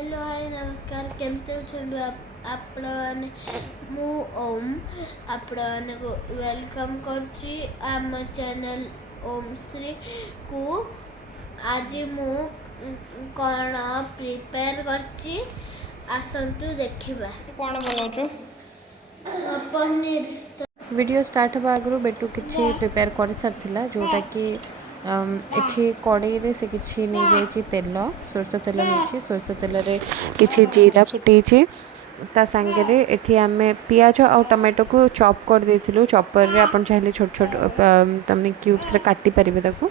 hello hi नमस्कार केमते अछंडु आपण मु ओम आपण को वेलकम करची आम चैनल ओम श्री को आज मु कौन प्रिपेयर करची आसंतु देखिबा कौन बनाऊँ पनीर वीडियो स्टार्ट होगा आगु बेटू किसी प्रिपेयर कर सारी जोटा कि एठी कड़ई रे से किसी नहीं जाइए तेल सोरष तेल नहीं सोरष तेल रे किसी जीरा फुटे ता सांगे एठी आमे पियाज और टमाटो को चॉप कर देथिलु चॉपर रे अपन चाहिले छोट छोट तमे क्यूब्स रे काटी परिबे ताकू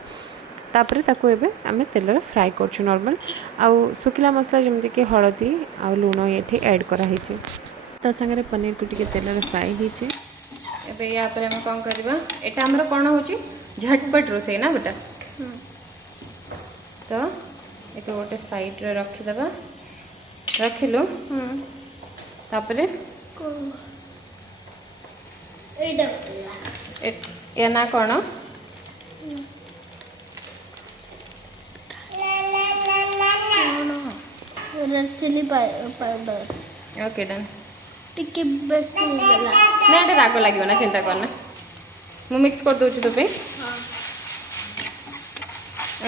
तापरे ताकू एबे आमे तेल रे फ्राई करछु नॉर्मल आउ सुखिला मसला जेमति कि हळदी आ लूण एठी ऐड करा हिचे ता संगे पनीर को टिके तेल रे फ्राई हिचे एबे या पर हम कौन करबा एटा हमर कोन होची झटपट रोसे ना बेटा तो एक गोटे साइड रे रखि देबा रखिलो तापरे या ना कौन red chilli powder okay done टिके बस गला ना एटा राग लागियो ना चिंता करना मु मिक्स कर दोछु तो पे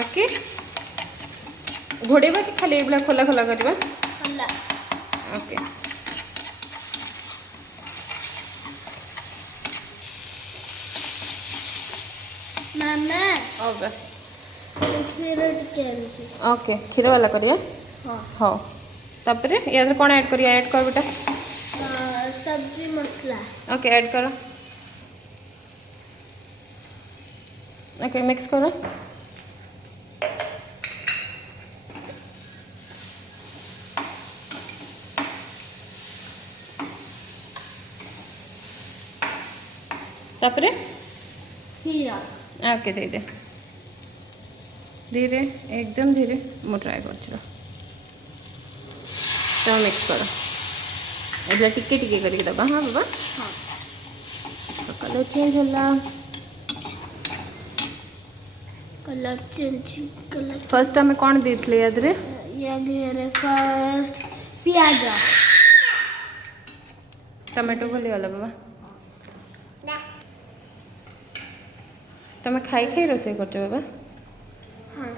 ओके घोड़ेबा कि खाली एबला खोला खोला करबा हल्ला ओके मामा और बस खीर टिके आनची ओके खीर वाला करिया हां हाँ तापर या कौन ऐड करिया ऐड कर बेटा सब्जी मसला ओके ऐड करो ओके मिक्स करो तापर खीरा ओके दे दे धीरे एकदम धीरे मु ट्राए कर तो मिक्स करो एबला टिके टिके करके दबा हाँ बाबा हाँ तो कलर चेंज होला कलर चेंज कलर फर्स्ट हमें कौन देथले याद रे रे फर्स्ट प्याज टमाटो भली वाला बाबा तुम खाई खाई रोसे कर बाबा हाँ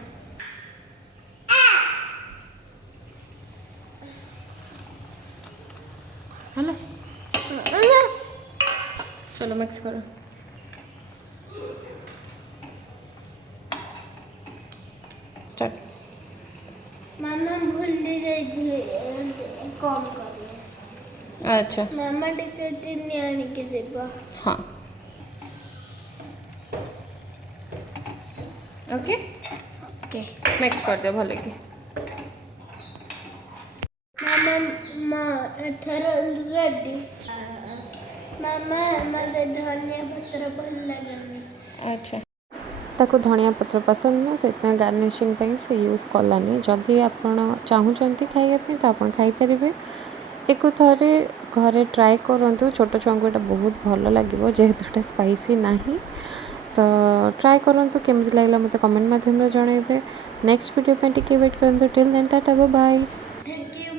हेलो चलो मिक्स करो स्टार्ट मामा भूल गई कौन करिए अच्छा मामा टिके चीनी आनी के देबा हाँ ओके ओके मिक्स कर दे भले की मामा एथर रेडी मामा मते धनिया पत्र भल लगनी अच्छा ताको धनिया पत्र पसंद नो से गार्निशिंग पे से यूज कलानी जदि आपण चाहूचंती खाइबा तो आपण खाई परिबे एक थरे घरे ट्राई करंतु छोट छुआंको एटा बहुत भल लागिवो जेहेतु एटा स्पाइसी नाही तो ट्राई करंतु केमति लागला मते कमेंट माध्यम रे जणाइबे नेक्स्ट वीडियो पे टिके वेट करंतु till then tata bye bye thank you